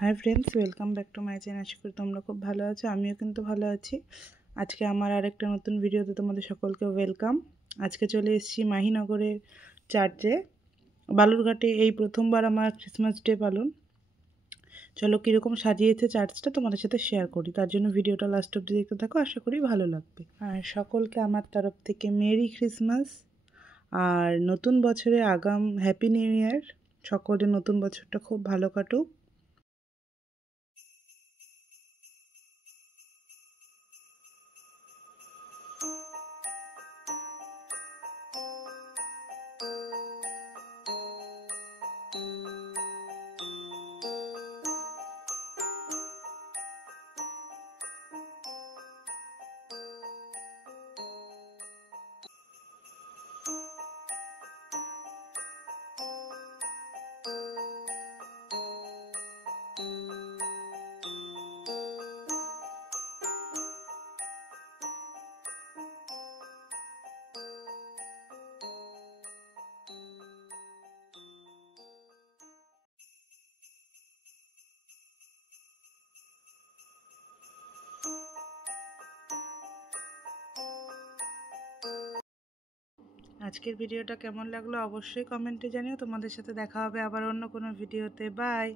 High friends, welcome back to my channel. আশা করি তোমরা খুব ভালো আছো। আমিও কিন্তু ভালো আছি। আজকে আমার আরেকটা নতুন ভিডিওতে তোমাদের সকলকে ওয়েলকাম। আজকে চলে এসেছি মাহিনগরের চার্চে, বালুরঘাটে। এই প্রথমবার আমার ক্রিসমাস ডে পালন। চলো কীরকম সাজিয়েছে চার্চটা তোমাদের সাথে শেয়ার করি। তার জন্য ভিডিওটা লাস্ট অব্দি দেখতে থাকো, আশা করি ভালো লাগবে। আর সকলকে আমার তরফ থেকে মেরি ক্রিসমাস আর নতুন বছরে আগাম হ্যাপি নিউ ইয়ার। সকলের নতুন বছরটা খুব ভালো কাটুক। আজকের ভিডিওটা কেমন লাগলো অবশ্যই কমেন্টে জানিও। তোমাদের সাথে দেখা হবে আবার অন্য কোনো ভিডিওতে। বাই।